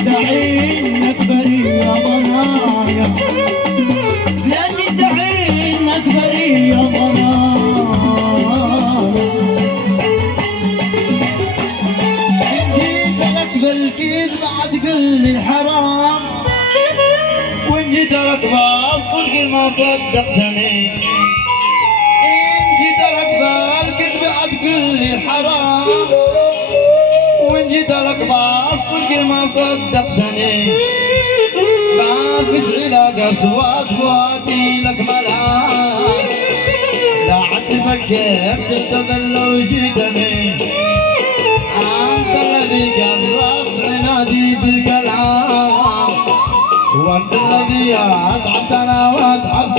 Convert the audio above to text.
تدعي انك بريء ضنايا، لا تدعي انك بريء ضنايا. ان جيت لك بالكيد بعد قل الحرام، وان جيت لك بالصدق ما صدقتني. ان جيت لك بالكذب بعد قل الحرام، وان جيت لك بالصدق ما صدقتني. ما فيش علاقة سوى فؤادي لك ملام، لا عاد فكرت تعتذر لو جيتني. انت الذي قربت عنادي بالكلام، وانت الذي اتعبتنا واتعبت